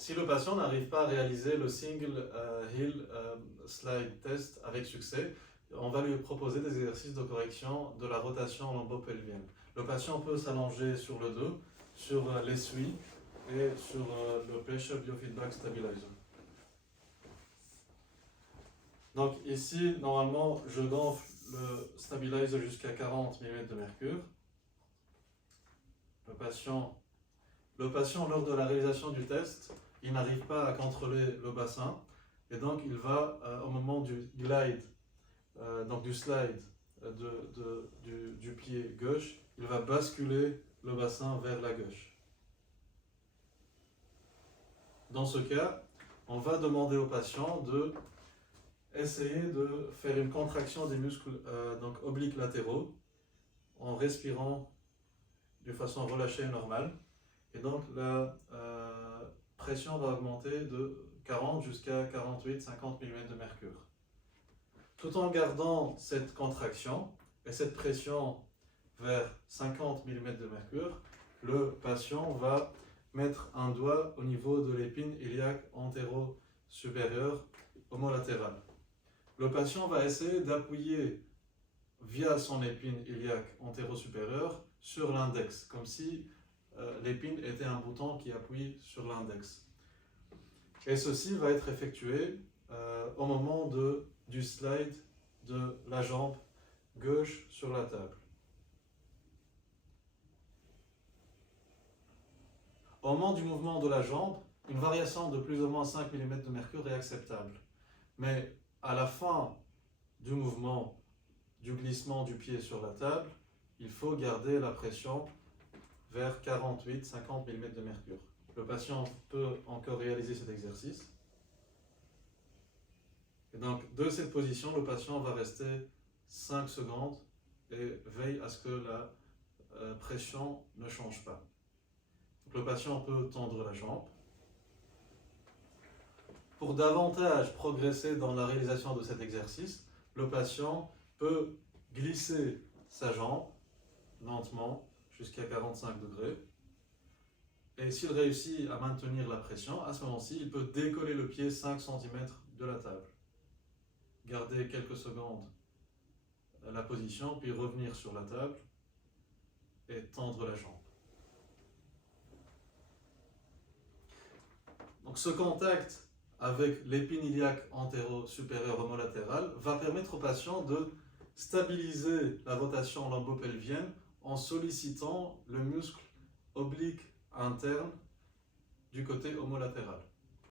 Si le patient n'arrive pas à réaliser le single heel slide test avec succès, on va lui proposer des exercices de correction de la rotation lombo-pelvienne. Le patient peut s'allonger sur le dos, sur l'essuie et sur le Pressure Biofeedback Stabilizer. Donc ici, normalement, je gonfle le stabilizer jusqu'à 40 mm de mercure. Le patient, lors de la réalisation du test, il n'arrive pas à contrôler le bassin et donc il va, au moment du glide, donc du slide du pied gauche, il va basculer le bassin vers la gauche. Dans ce cas, on va demander au patient de essayer de faire une contraction des muscles donc obliques latéraux en respirant de façon relâchée et normale. Et donc la pression va augmenter de 40 jusqu'à 48-50 mm de mercure. Tout en gardant cette contraction et cette pression vers 50 mm de mercure, le patient va mettre un doigt au niveau de l'épine iliaque antéro-supérieure homolatéral. Le patient va essayer d'appuyer via son épine iliaque antéro-supérieure sur l'index, comme si l'épine était un bouton qui appuie sur l'index. Et ceci va être effectué au moment du slide de la jambe gauche sur la table. Au moment du mouvement de la jambe, une variation de plus ou moins 5 mm de mercure est acceptable. Mais à la fin du mouvement, du glissement du pied sur la table, il faut garder la pression vers 48-50 mm de mercure. Le patient peut encore réaliser cet exercice. Et donc, de cette position, le patient va rester 5 secondes et veille à ce que la pression ne change pas. Donc, le patient peut tendre la jambe. Pour davantage progresser dans la réalisation de cet exercice, le patient peut glisser sa jambe lentement jusqu'à 45 degrés. Et s'il réussit à maintenir la pression, à ce moment-ci, il peut décoller le pied 5 cm de la table. Garder quelques secondes la position, puis revenir sur la table et tendre la jambe. Donc ce contact avec l'épine iliaque antéro-supérieure homolatérale va permettre au patient de stabiliser la rotation lombo-pelvienne en sollicitant le muscle oblique interne du côté homolatéral.